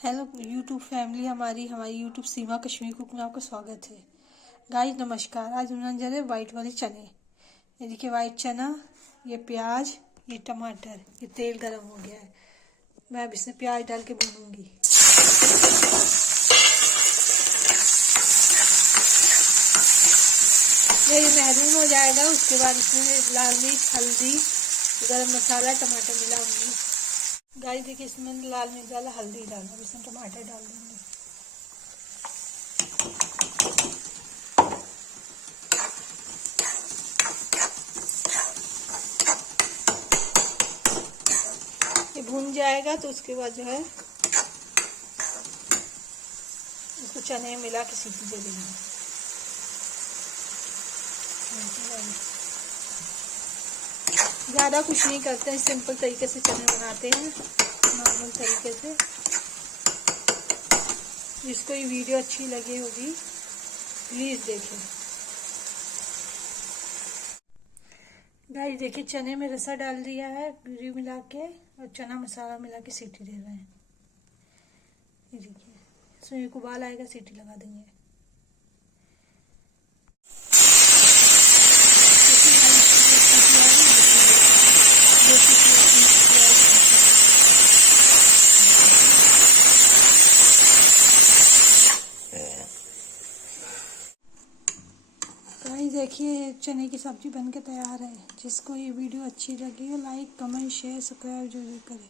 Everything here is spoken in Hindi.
हेलो यूट्यूब फैमिली, हमारी यूट्यूब सीमा कश्मीर कुक में आपका स्वागत है। गाइस नमस्कार। आज बनाने जा रहे हैं वाइट वाले चने। ये देखिए वाइट चना, ये प्याज, ये टमाटर, ये तेल गरम हो गया है। मैं अब इसमें प्याज डाल के भूनूंगी। ये महरून हो जाएगा, उसके बाद इसमें लाल मिर्च, हल्दी, गरम मसाला, टमाटर मिलाऊंगी। गाइस देखिए इसमें लाल मिर्च डाला, हल्दी डाला, अब इसमें टमाटर डाल दूंगी। ये भून जाएगा तो उसके बाद जो है इसको चने मिला के सीटी दे देंगे। ज़्यादा कुछ नहीं करते हैं, सिंपल तरीके से चने बनाते हैं, नॉर्मल तरीके से। जिसको ये वीडियो अच्छी लगी होगी प्लीज़ देखें। गाइस देखिए चने में रसा डाल दिया है प्यूरी मिला के, और चना मसाला मिला के सीटी दे रहे हैं। ये देखिए इसमें एक उबाल आएगा, सीटी लगा देंगे। गाइस देखिए चने की सब्जी बनके तैयार है। जिसको ये वीडियो अच्छी लगी हो लाइक कमेंट शेयर सब्सक्राइब जरूर करें।